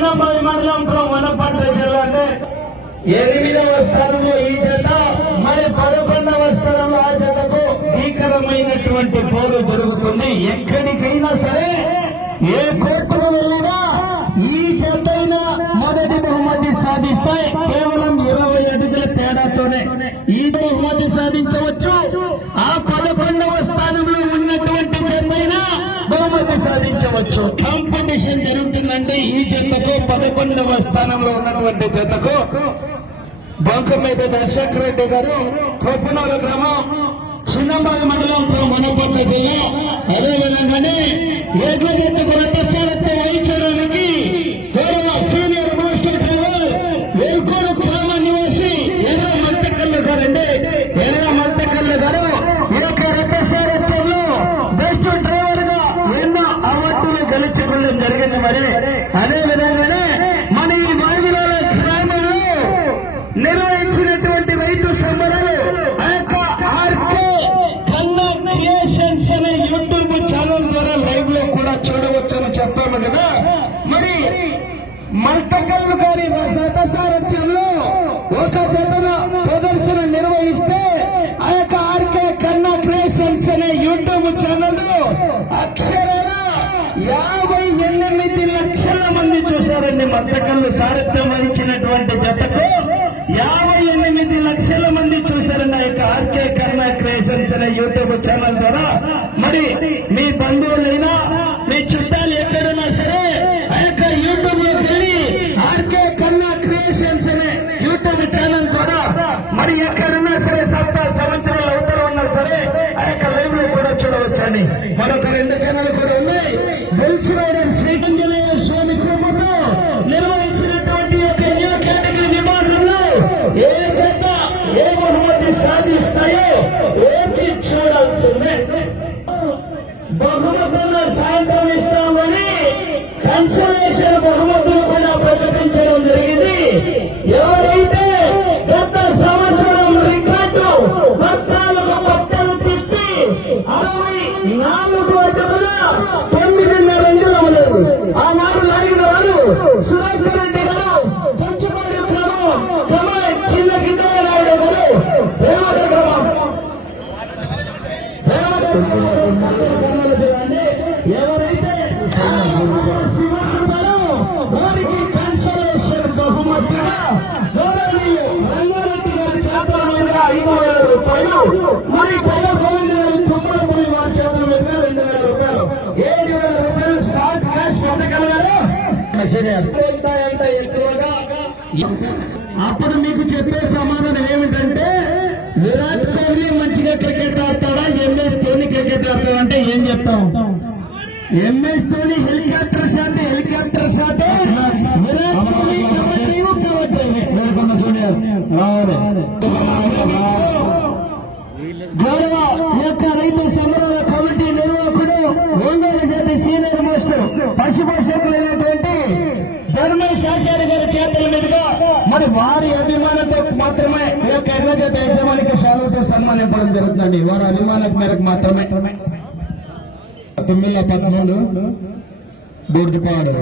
చిన్నబాయి మండలం వనపర్తి జిల్లా అంటే ఎనిమిదవ స్థానంలో ఈ జత. మరి పదకొండవ స్థానంలో ఆ జతకు భీకరమైనటువంటి పోరు జరుగుతుంది. ఎక్కడికైనా సరే ఏ కోర్టుకు వెళ్ళినా ఈ జతైనా మొదటి బహుమతి సాధిస్తాయి కేవలం ఇరవై అడుగుల తేడాతోనే ఈ బహుమతి సాధించవచ్చు ఆ పదకొండవ స్థానంలో ఉన్నటువంటి జతైనా బహుమతి సాధించవచ్చు కాంపిటీషన్ జరుగుతుందంటే ఈ జతకు పదకొండవ స్థానంలో ఉన్నటువంటి జతకు బంకు మీద దర్శక్ రెడ్డి గారు కొప్పనూరు గ్రామం చిన్నబాయి మండలం మనపక్క జిల్లా. అదే విధంగానే ఏడ్ల జట్టుకు రథస్థానత్వం వహించడానికి గౌరవ సీనియర్ మాస్టర్ డ్రైవర్ వేల్కూరు గ్రామ నివాసి ఎర్ర మంతకల్లు గారండి ఎర్ర మంతకల్లు గారు ఈ యొక్క రథసారథ్యంలో బెస్ట్ డ్రైవర్గా ఎన్నో అవార్డులు గెలుచుకోవడం జరిగింది మరి అదే విధంగానే మన ఈ వాయువుల గ్రామంలో నిర్వహించినటువంటి రైతు సంబరాలు ఆ యొక్క ఆర్కే కన్నా క్రియేషన్స్ అనే యూట్యూబ్ ఛానల్ ద్వారా లైవ్లో కూడా చూడవచ్చని చెప్పాము కదా మరి మంటకల్లు గారి రథసారథ్యంలో ఒక జతన ప్రదర్శన నిర్వహిస్తే ఆ యొక్క ఆర్కే కన్నా క్రియేషన్స్ అనే యూట్యూబ్ ఛానల్ అక్షరాల యాభై ఎనిమిది లక్షల మంది చూశారండి మద్దకల్లు సారథ్యం వహించినటువంటి జతకు యాభై ఎనిమిది లక్షల మంది చూశారు. నా యొక్క ఆర్కే కర్ణ క్రియేషన్స్ అనే యూట్యూబ్ ఛానల్ ద్వారా. మరి మీ బంధువులైనా మీ ఎక్కువగా అప్పుడు మీకు చెప్పే సమాధానం ఏమిటంటే విరాట్ కోహ్లీ మంచిగా క్రికెట్ ఆడతాడా? ఎంఎస్ ధోని క్రికెట్ ఆడతాడా అంటే ఏం చెప్తాం? MS Dhoni helicopter shot helicopter shot. మరి వారి అభిమానంతో మాత్రమే ఈ యొక్క ఎర్రజాత యజమానికి సెలవుతో సన్మానింపడం జరుగుతుందండి. వారి అభిమానం మేరకు మాత్రమే. తొమ్మిది పదమూడు బూర్జుపాడు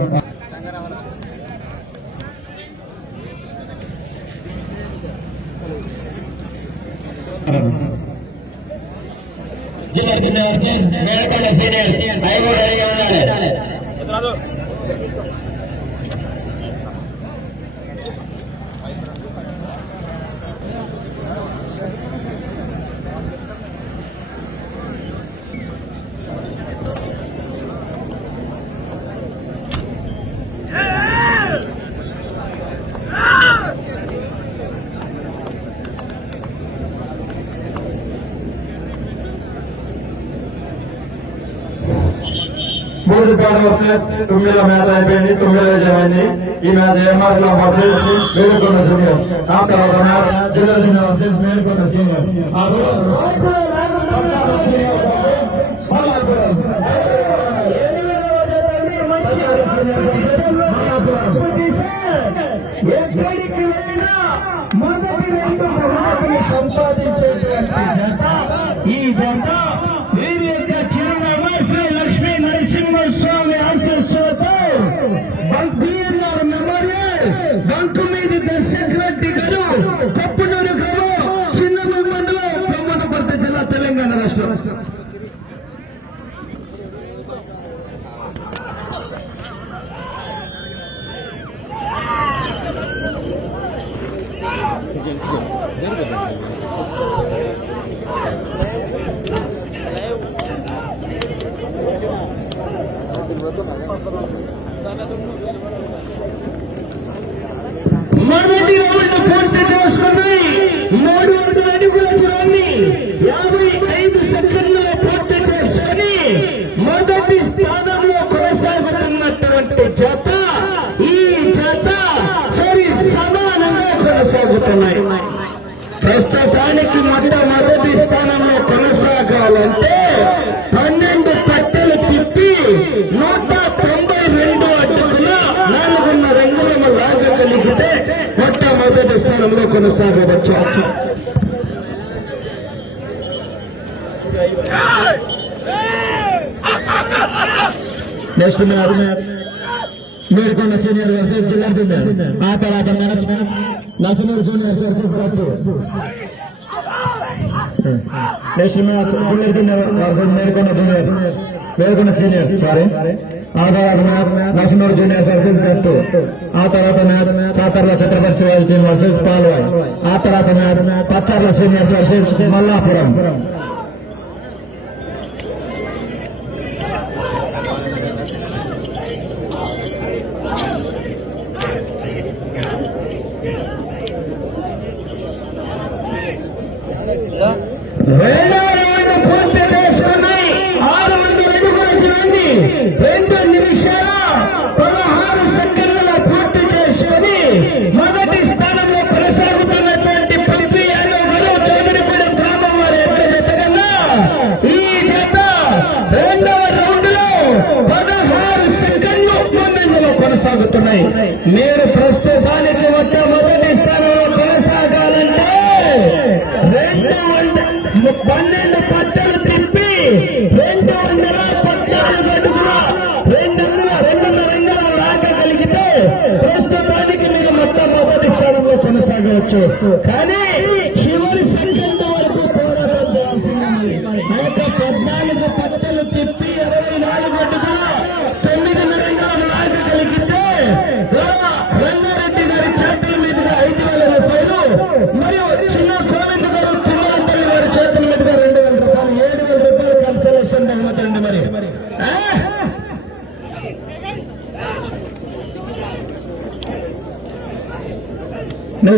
జబర్దస్త్ వర్సెస్ మేడకొండ సీనియర్స్ అవి కూడా రెడీగా ఉండాలి మూడుపాడు వర్సెస్ తొమ్మిదిలో మ్యాచ్ అయిపోయింది తొమ్మిదిలో విజయమైంది ఈ మ్యాచ్ ఎంఆర్లో వర్సెస్ మేలుకొండ జూనియర్స్ ఆ తర్వాత మ్యాచ్ జిల్లా జిల్లా వర్సెస్ మేలుకొండ సీనియర్ ఎక్కడికి స్థానంలో కొనసాగవచ్చు next match Medkonda senior versus జిల్లా జూనియర్ ఆ తర్వాత match Nasanuru junior versus Rattu next match junior junior versus Medkonda junior Medkonda senior sorry ఆ తర్వాత match Nasanuru junior versus Rattu ఆ తర్వాత match Satarla Chhatrapati Shivaji team versus మీరు ప్రస్తుతానికి మొట్టమొదటి స్థానంలో కొనసాగాలంటే రెండు వందల పన్నెండు పట్టలు తిప్పి రెండు వందల పద్నాలుగు అడుగుల రెండు వందల రెండున్నర రంగులు రాకగలిగితే ప్రస్తుతానికి మీరు మొత్తం మొదటి స్థానంలో కొనసాగవచ్చు. కానీ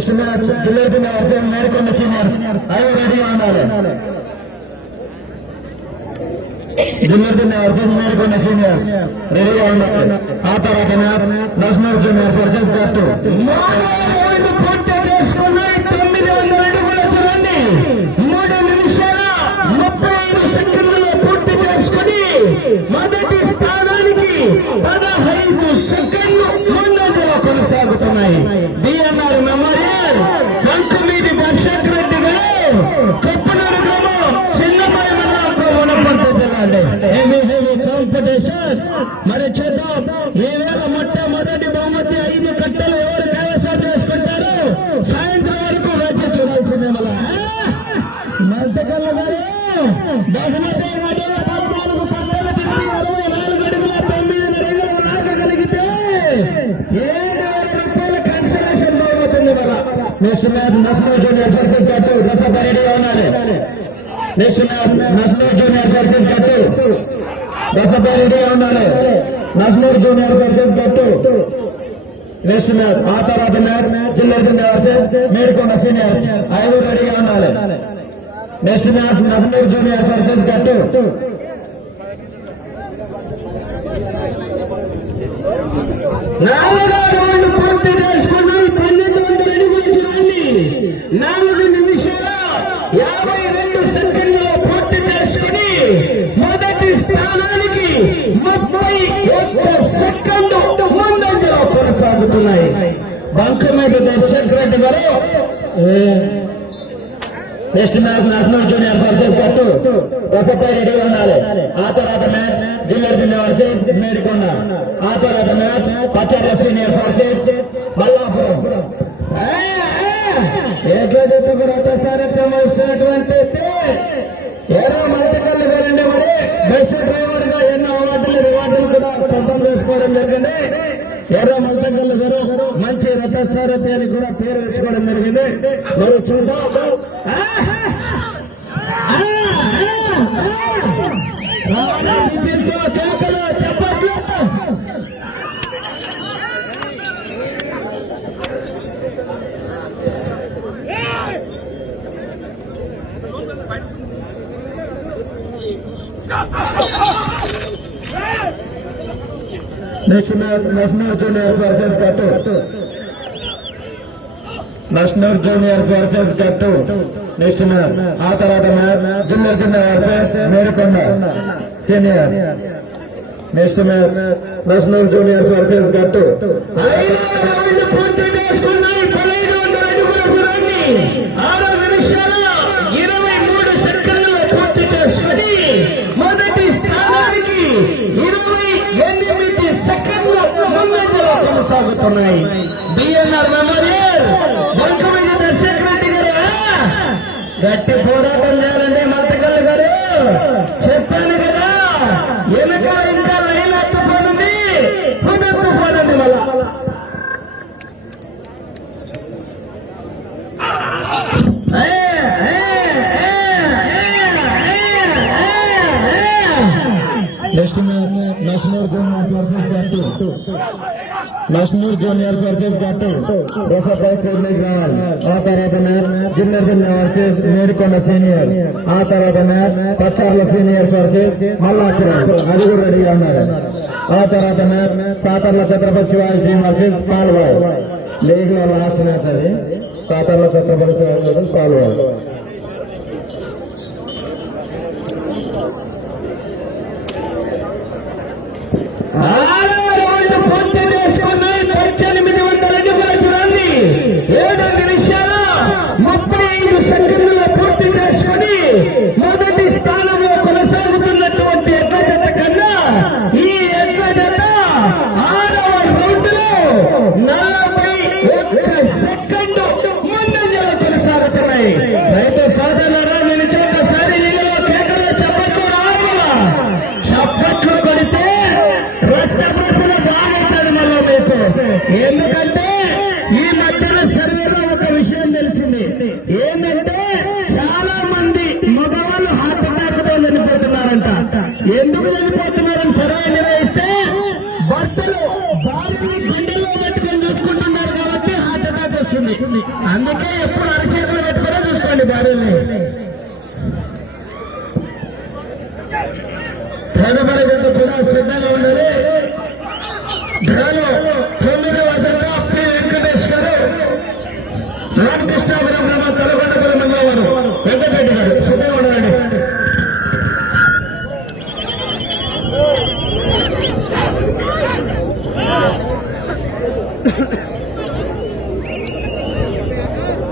నెక్స్ట్ మ్యాచ్ జిల్లా వర్సెస్ మేడ్కొండ సీనియర్ ఉండాలి జిల్లా సీనియర్ రెడీగా ఆ తర్వాత మ్యాచ్ జూనియర్ సర్జన్స్ గట్టు మూడు పూర్తి చేసుకున్నాయి తొమ్మిది వందల అడుగుల మూడు నిమిషాల ముప్పై ఐదు సెకండ్లలో పూర్తి చేసుకుని మొదటి అనేది హెవీ కాంపిటీషన్. మరి చూద్దాం. ఈ వేళ మొట్టమొదటి బహుమతి ఐదు కట్టలు ఎవరు కైవసం చేసుకుంటారు? సాయంత్రం వరకు వేచి చూడాల్సిందే మళ్ళా. మంతకల్ల గారు బహుమతి పద్నాలుగు కట్టలు తిరిగి అరవై నాలుగు అడుగుల తొమ్మిది ఏడు వేల రూపాయల కన్సలేషన్ జూనియర్ ఉండాలి నస్నర్ జూనియర్ వర్సెస్ గట్టు రసప రెడీగా ఉండాలి. National junior versus Gattu next match ఆ తర్వాత మ్యాచ్ జిల్లర్ జూనియర్ వర్సెస్ మేరుకొండ సీనియర్ ఐదు రెడీగా ఉండాలి. Next match Nasnar junior versus Gattu నాలుగో రౌండ్ పూర్తి చేసుకున్నాం. పన్నెండు వందల అడుగుల దూరాన్ని. నాలుగు బంకుమేటి దర్శక్ రెడ్డి గారు. Next match national junior versus కట్టు. వసపై రెడీ ఉండాలి. ఆ తర్వాత మ్యాచ్ జిల్లర్ జూనియర్ వర్సెస్ మేడికొండ. ఆ తర్వాత match Pacharla senior versus Mallapuram. ఏకదేత గురత సారథ్యం వహిస్తున్నటువంటి మంచి అని కూడా పేరు తెచ్చుకోవడం జరిగింది మరి చూద్దాం ఆ! ఆ! ఆ! ఆ! వినిపించు, కేకలు, చప్పట్లు. National national junior versus Gattu national junior versus Gattu national ఆ తర్వాత junior junior versus Merukonda senior national national junior versus Gattu ఐదు రౌండ్లు పూర్తి చేసుకున్నాయి పదహైదు వందల అడుగుల దూరాన్ని ఆరు నిమిషాల ఇరవై మూడు సెకండ్లు పూర్తి చేసుకుని మొదటి ఎనిమిది ముందంజలో కొనసాగుతున్నాయి బిఎన్ఆర్ మెమోరియల్ బంకమయ్య దర్శక్ రెడ్డి గారు. గట్టి పోరాటం చేయాలంటే మత్తకల్లు గారు చెప్పాను కదా వెనకాల ఇంకా లైన్ అట్టుకోనుంది కుదరకపోనండి మళ్ళా next national junior versus Gattu national junior versus Gattu రసపై కోడ్లేజ్ రావాలి. ఆ తర్వాత junior junior versus Medikonda senior. ఆ తర్వాత పచ్చార్ల సీనియర్ వర్సెస్ మల్లాపురం. అది కూడా రెడీగా ఉన్నారు. ఆ తర్వాత సాతర్ల ఛత్రపతి శివాజీ టీం వర్సెస్ పాల్వాయ్ లీగ్లో లాస్ట్ మ్యాచ్ అది. సాతర్ల ఛత్రపతి శివాజీ వర్సెస్ ఎందుకు చనిపోతున్నారని సర్వే నిర్వహిస్తే భర్తలు భార్యని గుండెల్లో పెట్టుకొని చూసుకుంటున్నారు కాబట్టి హార్ట్ అటాక్ వస్తుంది. అందుకే ఎప్పుడు అరచేతులు పెట్టుకోవడం చూసుకోండి భార్యని తదుపరి గత కూడా సిద్ధంగా ఉండాలి డ్రాలో తొమ్మిది వద్ద పి వెంకటేష్ గారు రామకృష్ణాపురం గ్రామ తలకొండపల్లి మంగళవారం వెంకటరెడ్డి గారు సిద్ధంగా ఉండాలండి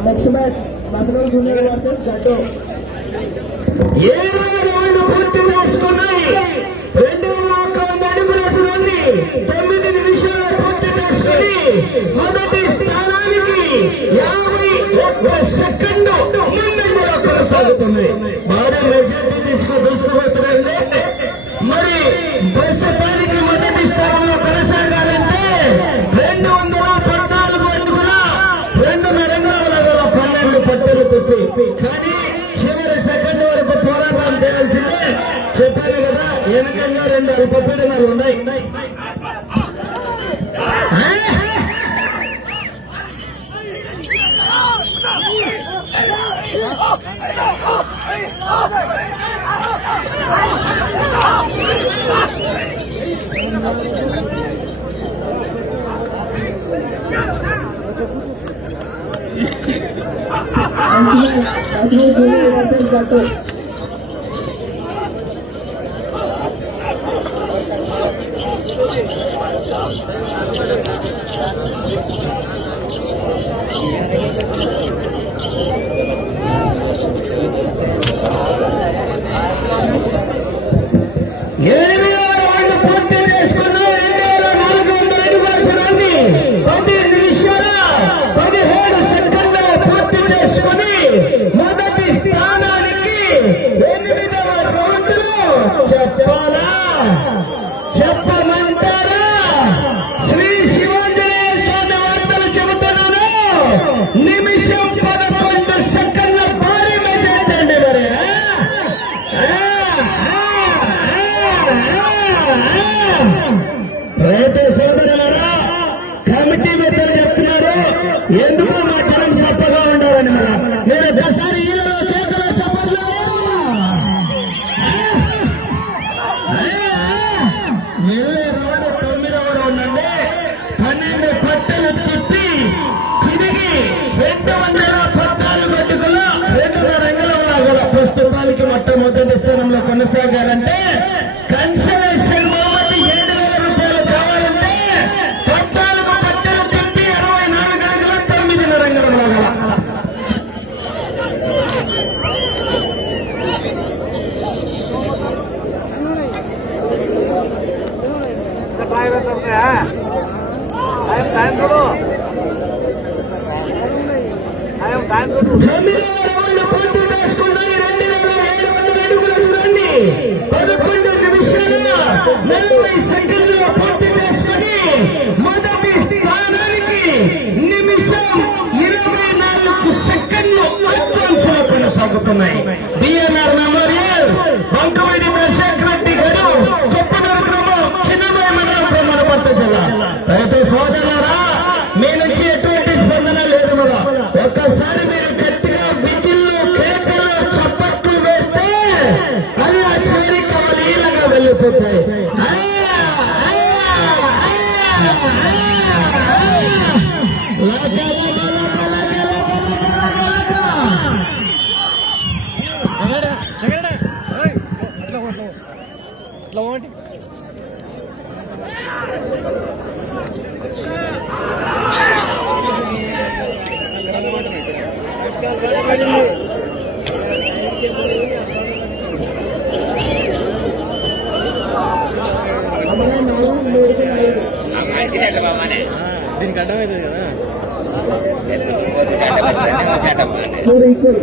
next match Mangaluru junior versus గడ్డో ఏడవ రౌండ్ పూర్తి చేసుకున్నాయి. రెండు వేల ఒక్క వంద అడుగుల తొమ్మిది నిమిషాలు పూర్తి చేసుకుని మొదటి స్థానానికి యాభై ఒక్క సెకండ్ ముందంజలో కొనసాగుతుంది. వెనకంగా రెండు అల్పపీడనాలు ఉన్నాయి ఆ? ఎనిమిదవ Thank you. రామస్వామి గారు అంటే కన్సల్టేషన్ మామతి ఏడు వేల రూపాయలు కావాలంటే పద్నాలుగు పట్టలు తిప్పి అరవై నాలుగు అడుగుల తొమ్మిదిన్నర రంగంలో టైం చూడు టైం చూడు నలభై సెకండ్లు పూర్తి చేసుకుని మొదటి స్థానానికి నిమిషం ఇరవై నాలుగు సెకండ్లు అడ్వాన్స్లో కొనసాగుతున్నాయి. దీనికి అడ్డమవుతుంది కదా ఎంత పూర్తి అడ్డమవుతుంది అడ్డమవుతుంది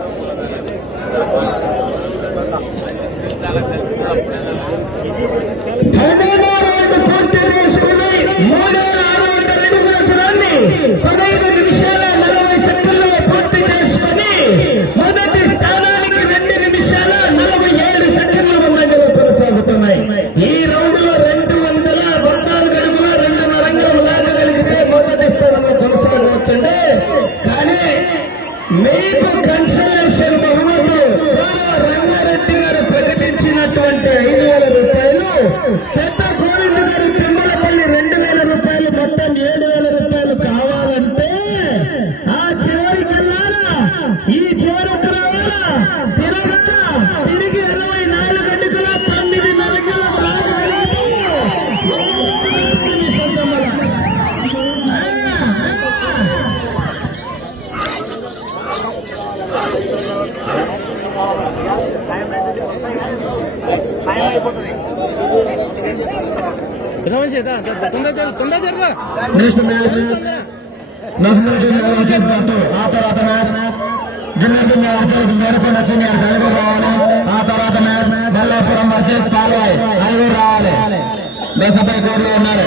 bitch. నెక్స్ట్ మ్యాచ్ నస్మూజీన్ అవర్సెస్ గట్టు ఆ తర్వాత మ్యాచ్ జిల్లాపల్లి అవర్సెస్ మేరపల్లి నర్సింగ్ సైగూరు రావాలి ఆ తర్వాత మ్యాచ్ బల్లాపురం వర్సెస్ పాల్వాయి ఐదుగురు రావాలి దశపై కోర్లో ఉన్నారు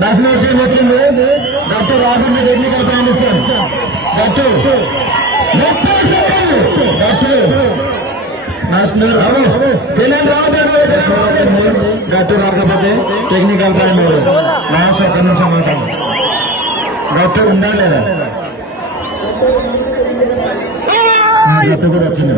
నేషనల్ టీం వచ్చింది. గట్టు రాకుండా టెక్నికల్ ప్రయాణిస్తాం గట్టు గట్టు నేషనల్ రావు తెలియదు గట్టు రాకపోతే టెక్నికల్ టైం మహేష్ ఒక్క నిమిషం ఉంటాం గట్టు ఉందా లేదా గట్టు కూడా వచ్చింది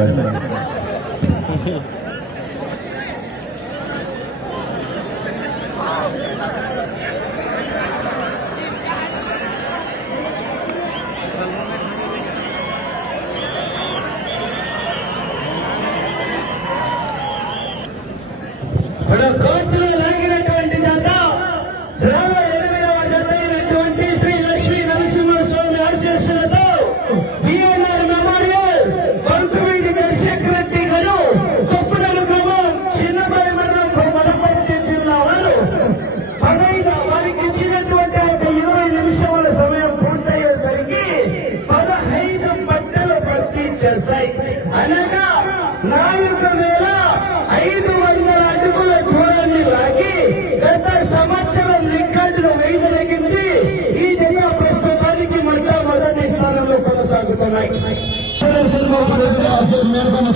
আছে মেহরবানি।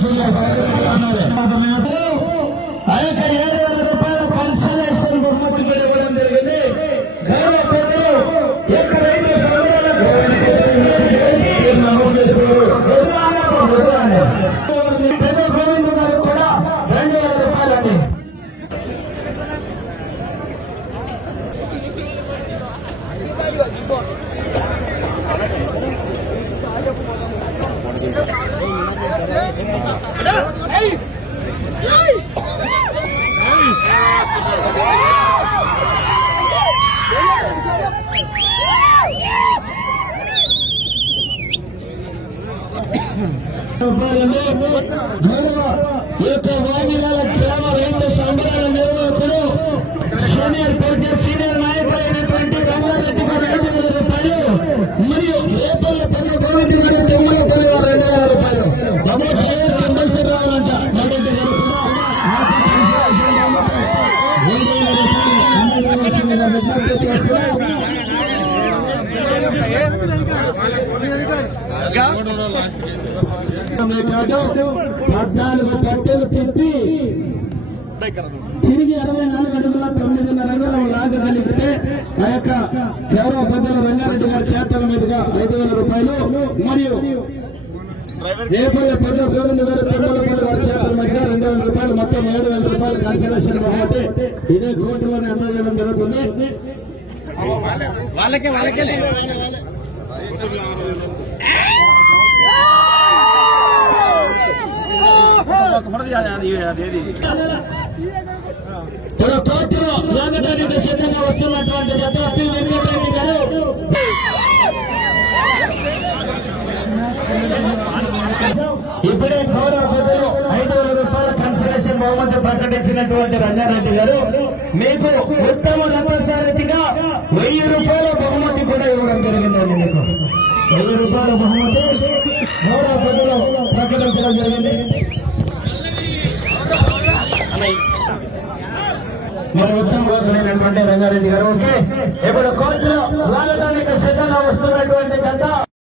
ఈ యొక్క వాగిరాల గ్రామ రైతు సంబరాల నిర్వాహకుడు సీనియర్ కోర్టు సీనియర్ నాయకులైనటువంటి రంగారెడ్డి గారు ఐదు వేల రూపాయలు మరియు రేపల్ల పన్న గోవింద్ గారు తొమ్మిది రెండు వేల రూపాయలు డబుల్ డ్రైవర్ కంపల్సరీ రావాలంట విజ్ఞప్తి చేస్తున్నాం ఆమె పద్నాలుగు తట్టెలు తిప్పి తిరిగి ఇరవై నాలుగు అడుగుల తొమ్మిదిన్నర అడుగుల లాగగలిగితే ఆ యొక్క గౌరవ పెద్దల రంగారెడ్డి గారి చేతల మీదుగా ఐదు వేల రూపాయలు మరియు రేపల్ల పెద్ద గోవింద గారు తిరుమలపల్లి వారి చేతల మీదుగా రెండు వేల రూపాయలు మొత్తం ఏడు వేల రూపాయలు కన్సలేషన్ బహుమతి. ఇదే కోర్టులోనే అందజేయడం జరుగుతుంది. వాళ్ళకే వాళ్ళకే. మన కోర్టులో లాగడానికి సిద్ధంగా వస్తున్నటువంటి జత వెంకటరెడ్డి గారు. ఇప్పుడే గౌరవ ప్రజలు ఐదు వేల రూపాయల కన్సలేషన్ బహుమతి ప్రకటించినటువంటి రంగారెడ్డి గారు మీకు ఉత్తమ రథసారథిగా వెయ్యి రూపాయల బహుమతి కూడా ఇవ్వడం జరిగిందండి మీకు. వెయ్యి రూపాయల బహుమతి గౌరవ ప్రజలు ప్రకటించడం జరిగింది. మన ఉత్తమ రంగారెడ్డి గారు ఓకే? ఇప్పుడు కోర్టులో లాగడానికి సిద్ధంగా వస్తున్నటువంటి గత